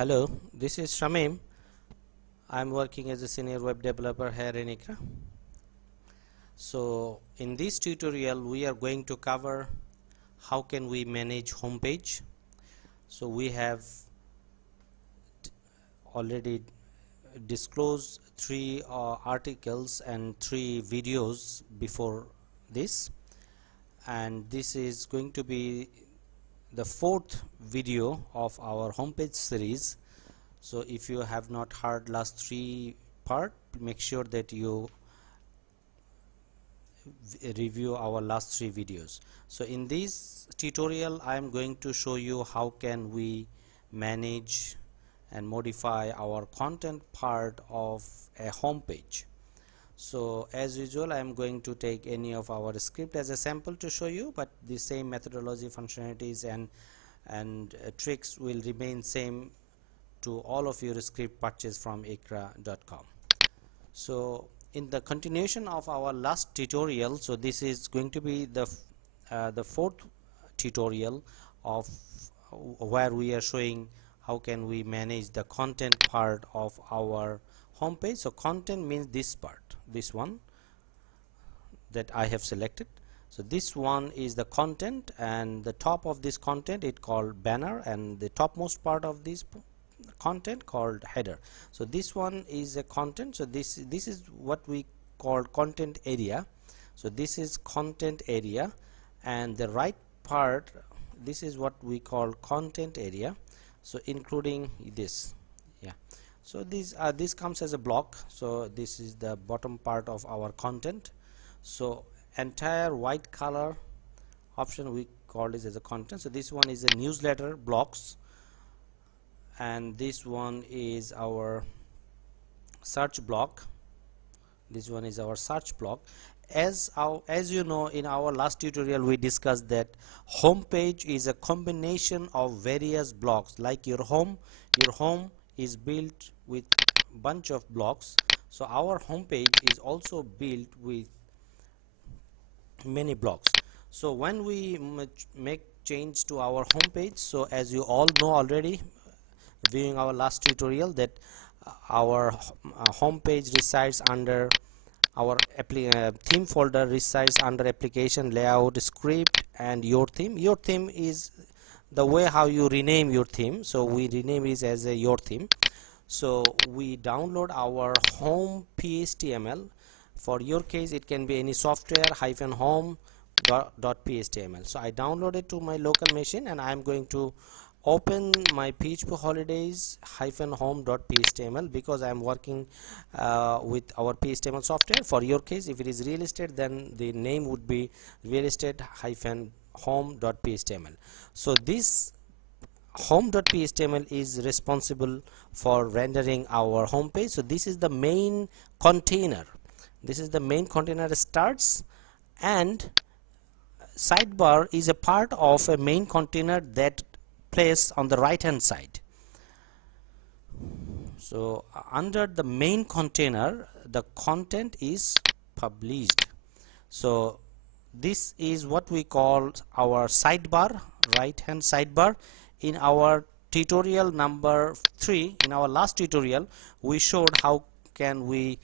Hello, this is Shamim. I'm working as a senior web developer here in Eicra. So in this tutorial we are going to cover how can we manage homepage. So we have already disclosed 3 articles and 3 videos before this, and this is going to be the 4th video of our homepage series. So if you have not heard last 3 part, make sure that you review our last 3 videos. So in this tutorial I am going to show you how can we manage and modify our content part of a home page. So as usual I am going to take any of our script as a sample to show you, but the same methodology, functionalities and tricks will remain same to all of your script purchased from eicra.com. So in the continuation of our last tutorial, so this is going to be the 4th tutorial of where we are showing how can we manage the content part of our home page. So content means this part, this one that I have selected. So this one is the content, and the top of this content it called banner, and the topmost part of this content called header. So this one is a content. So this is what we call content area. So this is content area, and the right part, this is what we call content area. So including this, yeah. So this comes as a block. So this is the bottom part of our content. So entire white color option we call this as a content. So this one is a newsletter blocks, and this one is our search block. This one is our search block. As you know, in our last tutorial we discussed that home page is a combination of various blocks. Like your home is built with bunch of blocks. So our home page is also built with many blocks. So when we make change to our home page, so as you all know already viewing our last tutorial, that our home page resides under our theme folder, resides under application, layout, script, and your theme. Your theme is the way how you rename your theme. So we rename it as a your theme. So we download our home PHTML. For your case it can be any software -home.html. So I downloaded to my local machine, and I am going to open my PHP holidays -home.html because I am working with our PHTML software. For your case, if it is real estate, then the name would be real estate -home.html. So this home.html is responsible for rendering our home page. So this is the main container. This is the main container starts, and sidebar is a part of a main container that placed on the right hand side. So under the main container the content is published. So this is what we call our sidebar, right hand sidebar. In our tutorial number 3, in our last tutorial, we showed how can we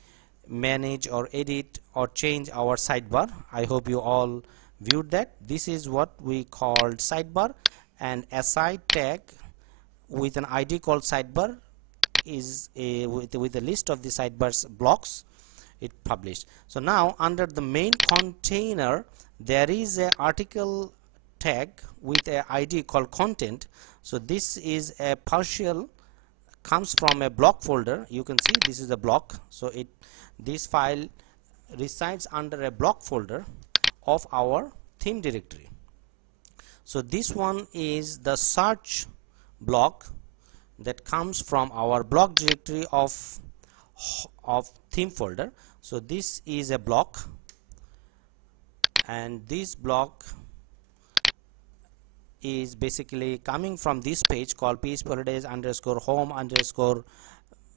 manage or edit or change our sidebar. I hope you all viewed that. This is what we called sidebar, and aside tag with an ID called sidebar is with a list of the sidebars blocks it published. So now under the main container there is a article tag with a ID called content. So this is a partial, comes from a block folder. You can see this is a block. So this file resides under a block folder of our theme directory. So this one is the search block that comes from our block directory of theme folder. So this is a block, and this block is basically coming from this page called PHP holidays _home_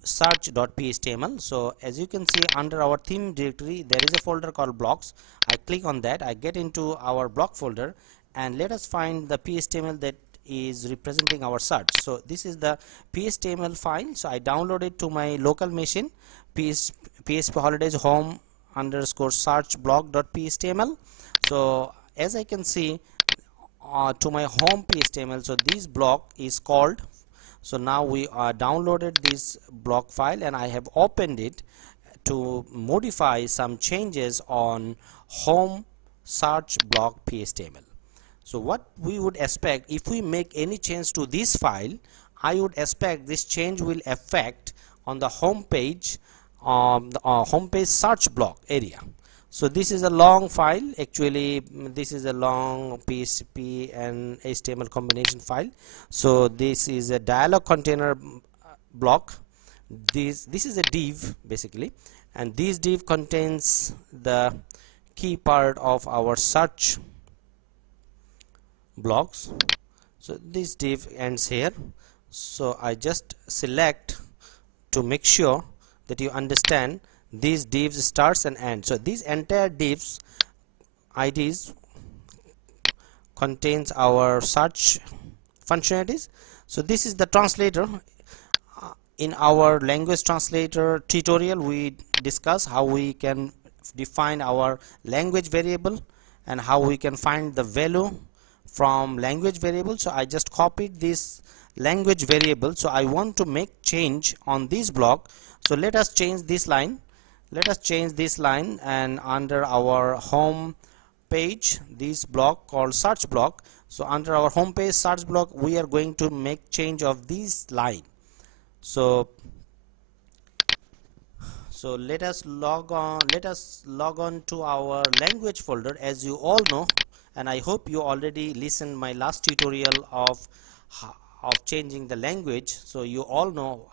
search.html. So as you can see, under our theme directory there is a folder called blocks. I click on that, I get into our block folder, and let us find the PHTML that is representing our search. So this is the PHTML file. So I downloaded to my local machine, PHP holidays home underscore search blog.phtml. So as I can see, to my home PHTML, so this block is called. So now we downloaded this block file and I have opened it to modify some changes on home search block PHTML. So what we would expect, if we make any change to this file, I would expect this change will affect on the home page, home page search block area. So this is a long file. Actually this is a long PHP and HTML combination file. So this is a dialog container block. This is a div basically, and this div contains the key part of our search blocks. So this div ends here. So I just select to make sure that you understand these divs starts and ends. So these entire divs IDs contains our search functionalities. So this is the translator. In our language translator tutorial we discuss how we can define our language variable and how we can find the value from language variable. So I just copied this language variable. So I want to make change on this block. So let us change this line. And under our home page, this block called search block. So under our home page search block we are going to make change of this line. So let us log on to our language folder. As you all know, and I hope you already listened my last tutorial of changing the language, so you all know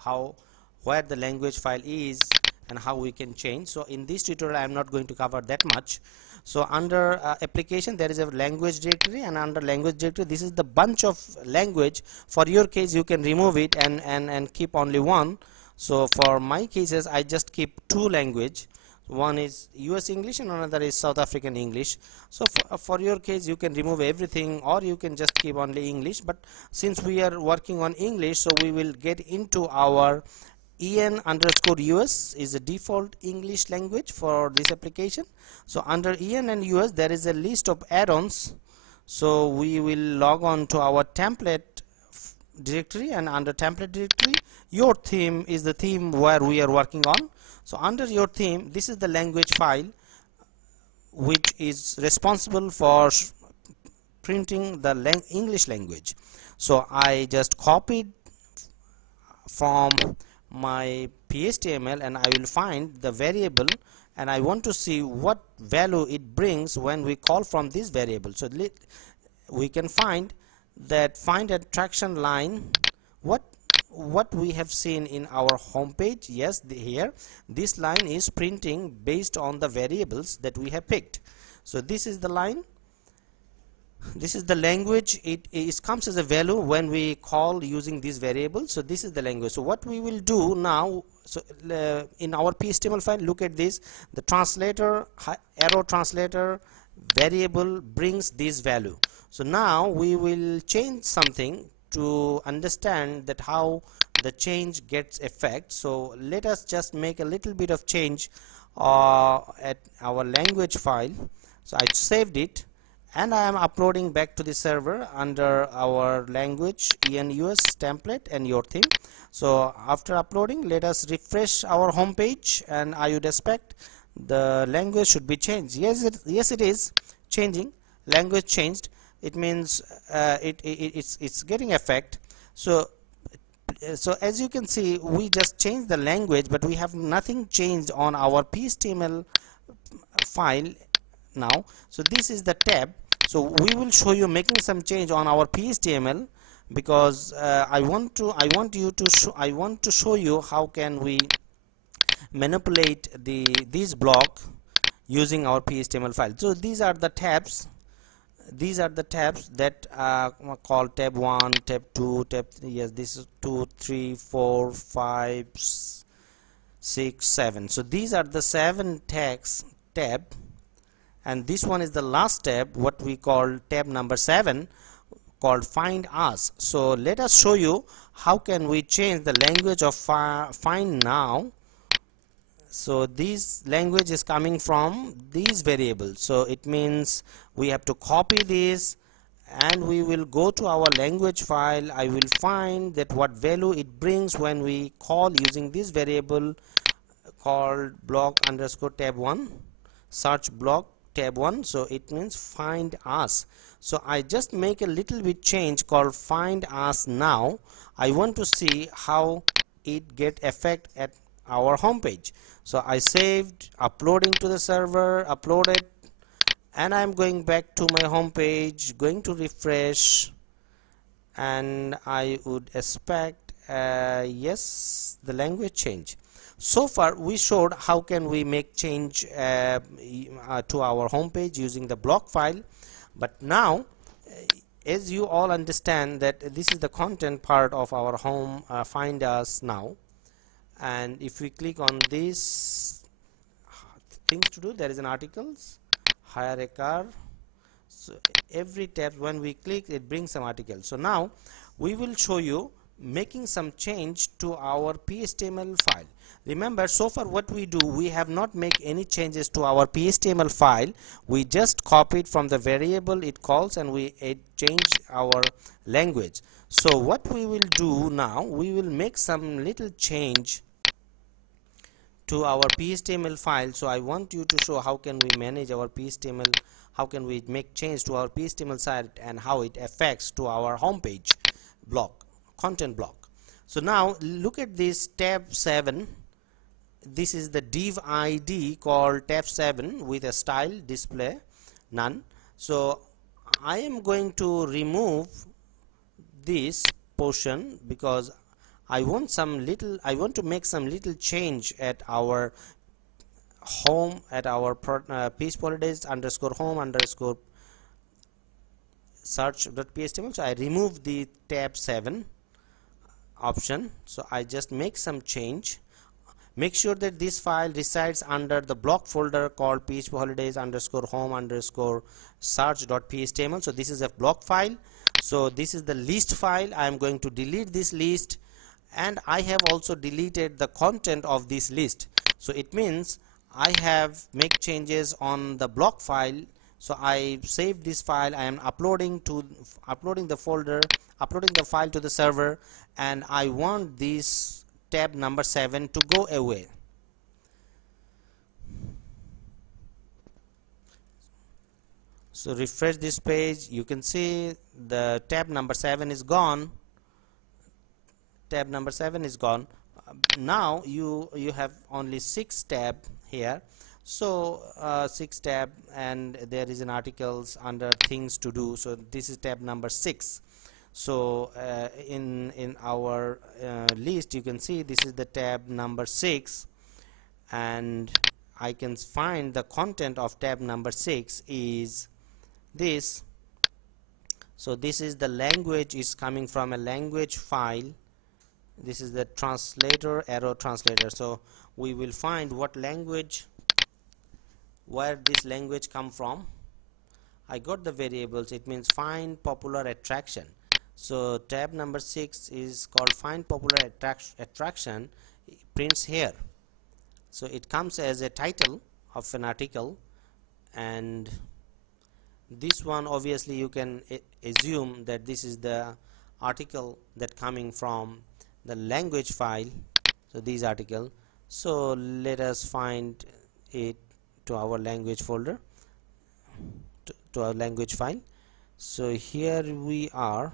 where the language file is and how we can change. So in this tutorial I am not going to cover that much. So under application there is a language directory, and under language directory this is the bunch of language. For your case you can remove it and keep only one. So for my cases I just keep two language. One is US English and another is South African English. So for your case you can remove everything, or you can just keep only English. But since we are working on English, so we will get into our EN_US is a default English language for this application. So under EN and US there is a list of add-ons. So we will log on to our template directory, and under template directory your theme is the theme where we are working on. So under your theme, this is the language file which is responsible for printing the English language. So I just copied from my PHTML and I will find the variable, and I want to see what value it brings when we call from this variable. So we can find that find attraction line, what we have seen in our home page. Yes, here this line is printing based on the variables that we have picked. So this is the line, this is the language. It comes as a value when we call using this variable. So this is the language. So what we will do now, so in our PHTML file, look at this, the translator arrow translator variable brings this value. So now we will change something to understand that how the change gets effect. So let us just make a little bit of change at our language file. So I saved it and I am uploading back to the server under our language EN_US template and your theme. So after uploading, let us refresh our home page, and I would expect the language should be changed. Yes, it is changing. Language changed. It means it's getting effect. So as you can see, we just changed the language, but we have nothing changed on our PHTML file now. So this is the tab. So we will show you making some change on our PHTML, because I want to show you how can we manipulate this block using our PHTML file. So these are the tabs. These are the tabs that are called tab 1, tab 2, tab 3. Yes, this is 2, 3, 4, 5, 6, 7. So these are the 7 tags tab, and this one is the last tab, what we call tab number 7, called find us. So let us show you how can we change the language of find now. So this language is coming from these variables, so it means we have to copy this and we will go to our language file. I will find that what value it brings when we call using this variable called block underscore tab 1, search block tab 1. So it means find us. So I just make a little bit change called find us now. I want to see how it get effect at our home page. So I saved, uploading to the server, uploaded, and I'm going back to my home page, going to refresh, and I would expect yes, the language change. So far we showed how can we make change to our home page using the block file, but now as you all understand that this is the content part of our home find us now, and if we click on these things to do, there is an articles, hire a car. So every tab when we click it brings some articles. So now we will show you making some change to our PHTML file. Remember, so far what we do, we have not make any changes to our PHTML file. We just copied from the variable it calls and we change our language. So what we will do now, we will make some little change to our PHTML file. So I want you to show how can we manage our PHTML, how can we make change to our PHTML site and how it affects to our home page block, content block. So now look at this tab 7. This is the div ID called tab 7 with a style display none. So I am going to remove this portion because I want to make some little change at our home, at our page holidays underscore home underscore search.html. So I remove the tab 7 option. So I just make some change. Make sure that this file resides under the block folder called php holidays underscore home underscore search.html. So this is a block file. So this is the list file. I am going to delete this list, and I have also deleted the content of this list. So it means I have make changes on the block file. So I save this file. I am uploading the file to the server, and I want this tab number 7 to go away. So refresh this page, you can see the tab number 7 is gone. Tab number 7 is gone. Now you have only 6 tab here. So 6 tab, and there is an articles under things to do. So this is tab number 6. So in our list you can see this is the tab number 6, and I can find the content of tab number 6 is this. So this is the language is coming from a language file. This is the translator, arrow translator. So we will find what language, where this language come from. I got the variables, it means find popular attraction. So tab number 6 is called find popular attraction, it prints here. So it comes as a title of an article, and this one obviously you can assume that this is the article that coming from the language file. So these article, so let us find it to our language folder, to our language file. So here we are.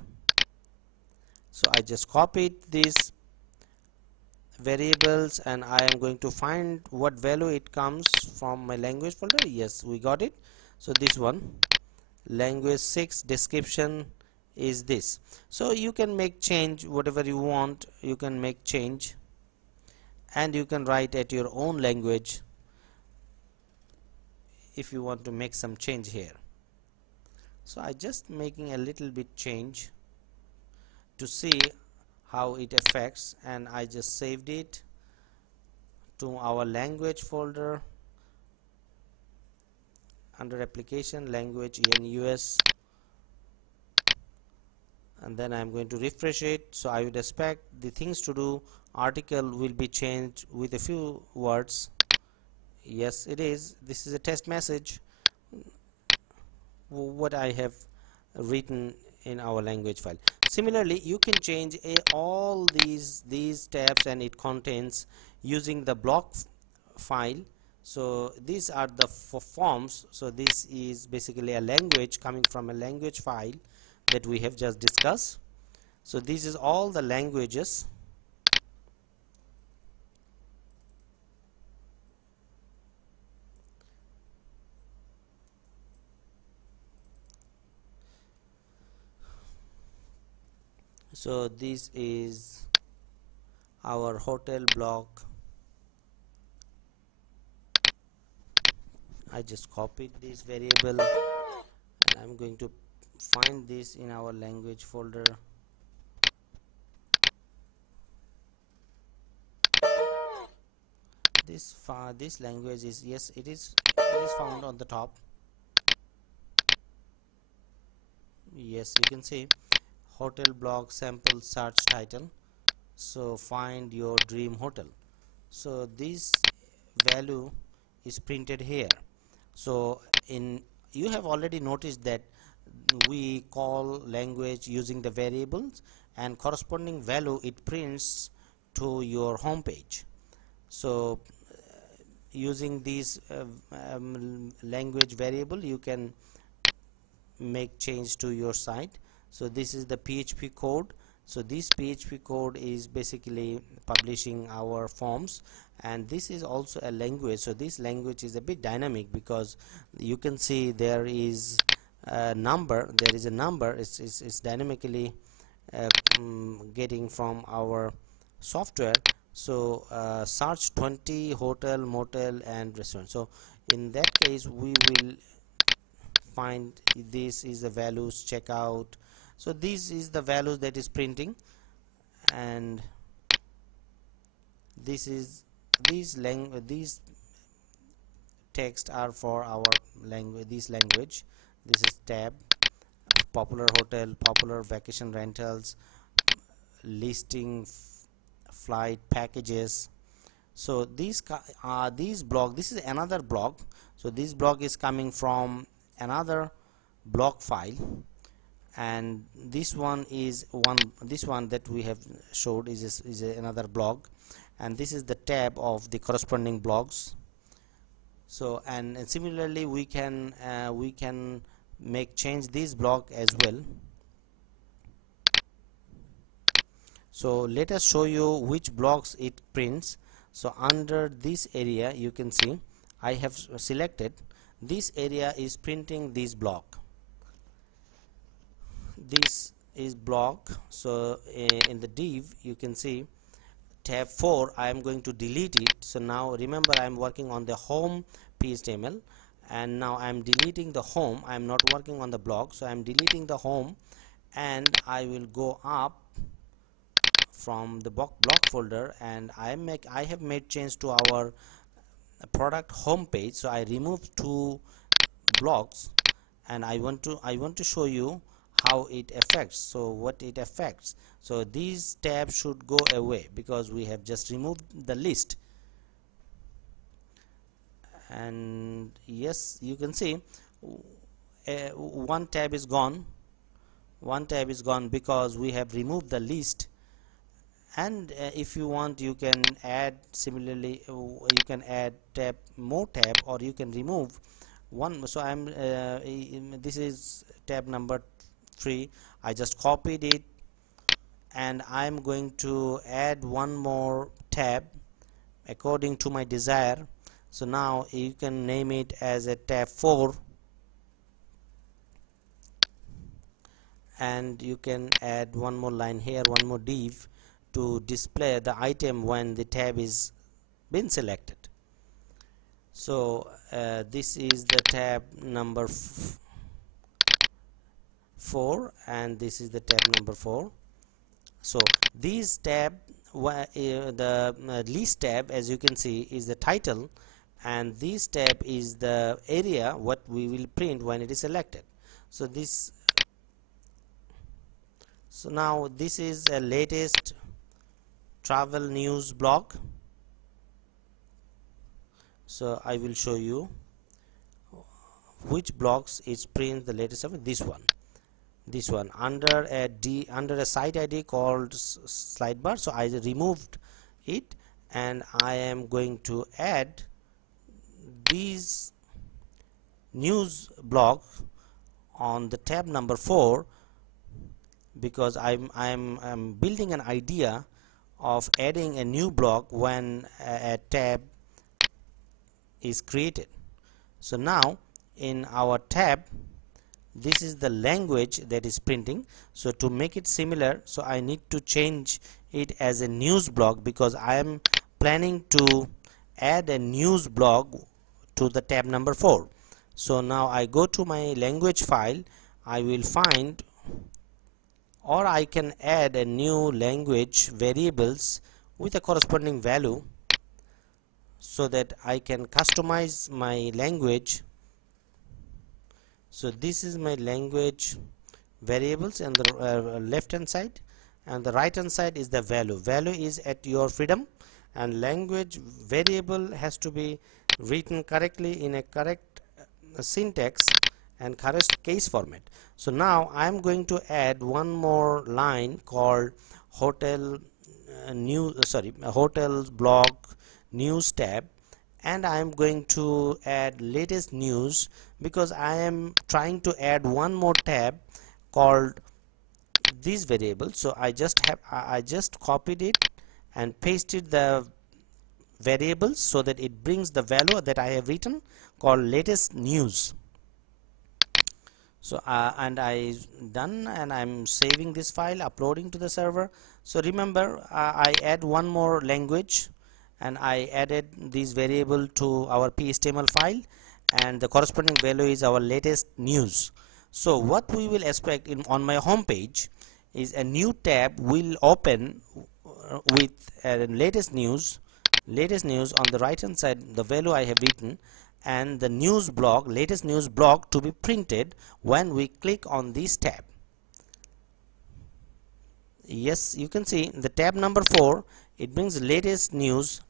So I just copied these variables and I am going to find what value it comes from my language folder. Yes, we got it. So this one, language 6 description is this. So you can make change whatever you want, you can make change, and you can write at your own language if you want to make some change here. So I just making a little bit change to see how it affects, and I just saved it to our language folder under application language in US. and then I'm going to refresh it. So I would expect the things to do article will be changed with a few words. Yes, it is. This is a test message what I have written in our language file. Similarly, you can change all these tabs, and it contains using the block file. So these are the forms. So this is basically a language coming from a language file that we have just discussed. So this is all the languages. So this is our hotel block. I just copied this variable, and I'm going to find this in our language folder. This language is, yes, it is found on the top. Yes, you can see hotel block sample search title. So find your dream hotel. So this value is printed here. So you have already noticed that we call language using the variables, and corresponding value it prints to your home page. So using these language variable, you can make change to your site. So this is the PHP code. So this PHP code is basically publishing our forms, and this is also a language. So this language is a bit dynamic, because you can see there is a number. It's dynamically getting from our software. So search 20 hotel, motel and restaurant. So in that case we will find this is the values checkout. So this is the values that is printing, and this is these text are for our language. This is tab popular hotel, popular vacation rentals, listing, flight packages. So these block, this is another block. So this block is coming from another block file, and this one that we have showed is another block, and this is the tab of the corresponding blocks. So and similarly we can make change this block as well. So let us show you which blocks it prints. So under this area you can see I have selected this area is printing this block. This is block. So in the div you can see tab 4, I am going to delete it. So now remember I am working on the home HTML, and now I am deleting the home. I am not working on the block, so I am deleting the home, and I will go up from the block folder, and I have made change to our product home page. So I removed 2 blocks, and I want to show you how it affects. So what it affects, so these tabs should go away because we have just removed the list. And yes, you can see one tab is gone because we have removed the list. And if you want, you can add similarly, you can add more tab, or you can remove one. So I'm this is tab number 3. I just copied it, and I'm going to add one more tab according to my desire. So now you can name it as a tab 4, and you can add one more line here, one more div to display the item when the tab is been selected. So this is the tab number 4, and this is the tab number 4. So these tab, the list tab, as you can see, is the title, and this tab is the area what we will print when it is selected. So So now this is a latest travel news blog. So I will show you which blogs is print the latest of this one under a site ID called sidebar. So I removed it and I am going to add these news blog on the tab number 4, because I'm building an idea of adding a new blog when a tab is created. So now in our tab, this is the language that is printing. So to make it similar, so I need to change it as a news blog, because I am planning to add a news blog to the tab number 4. So now I go to my language file, I will find, or I can add a new language variables with a corresponding value, so that I can customize my language. So this is my language variables on the left hand side, and the right hand side is the value. Value is at your freedom, and language variable has to be written correctly in a correct syntax and correct case format. So now I am going to add one more line called hotel hotel blog news tab, and I am going to add latest news, because I am trying to add one more tab called this variable. So I just copied it and pasted the variables so that it brings the value that I have written called latest news. So and I done, and I'm saving this file, uploading to the server. So remember, I add one more language and I added this variable to our PHTML file, and the corresponding value is our latest news. So what we will expect on my home page is a new tab will open with latest news on the right hand side, the value I have written, and the news blog, latest news blog, to be printed when we click on this tab. Yes, you can see the tab number 4, it brings latest news,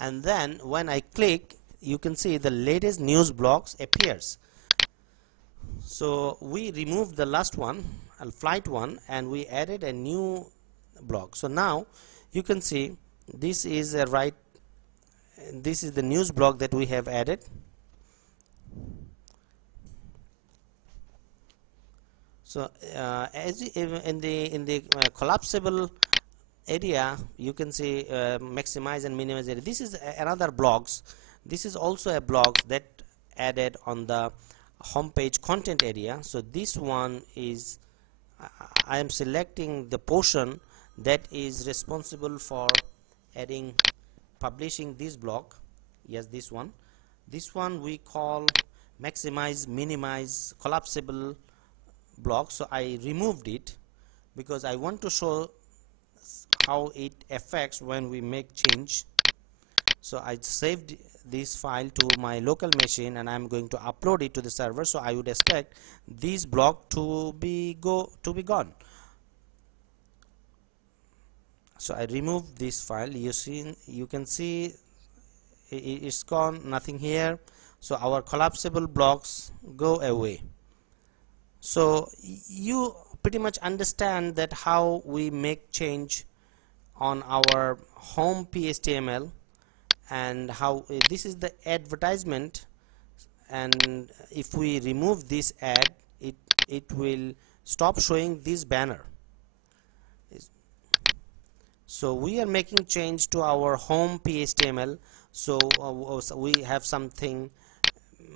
and then when I click, you can see the latest news blogs appears. So we removed the last one, flight one, and we added a new blog. So now you can see this is the news blog that we have added. So as in the collapsible area, you can see maximize and minimize area. This is another blogs. This is also a blog that added on the home page content area. So this one is I am selecting the portion that is responsible for publishing this blog. Yes, this one we call maximize, minimize, collapsible blog. So I removed it because I want to show how it affects when we make change. So I saved this file to my local machine and I'm going to upload it to the server. So I would expect this blog to be gone. So I removed this file. You can see it's gone, nothing here. So our collapsible blocks go away. So you pretty much understand that how we make change on our home PHTML, and how this is the advertisement, and if we remove this ad, it will stop showing this banner. So we are making change to our home PHTML. So we have something,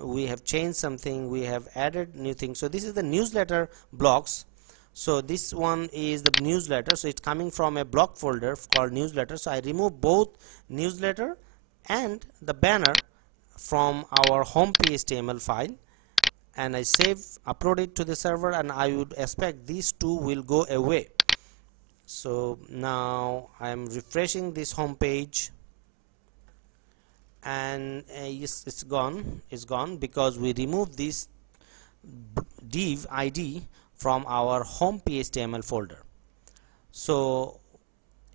we have changed something, we have added new things. So this is the newsletter blocks. So this one is the newsletter, so it's coming from a block folder called newsletter. So I remove both newsletter and the banner from our home PHTML file, and I upload it to the server, and I would expect these two will go away. So now I am refreshing this home page, and yes, it's gone because we removed this div ID from our home PHTML folder. So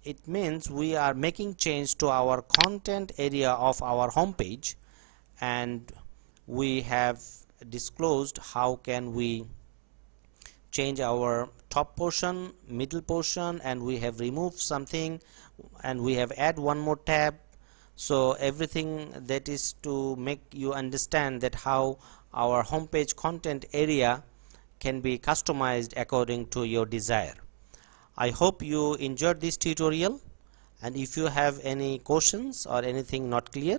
it means we are making change to our content area of our home page, and we have disclosed how can we change our top portion, middle portion, and we have removed something, and we have add one more tab. So everything that is to make you understand that how our homepage content area can be customized according to your desire. I hope you enjoyed this tutorial, and if you have any questions or anything not clear,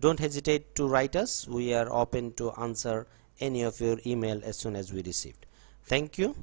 don't hesitate to write us. We are open to answer any of your email as soon as we received. Thank you.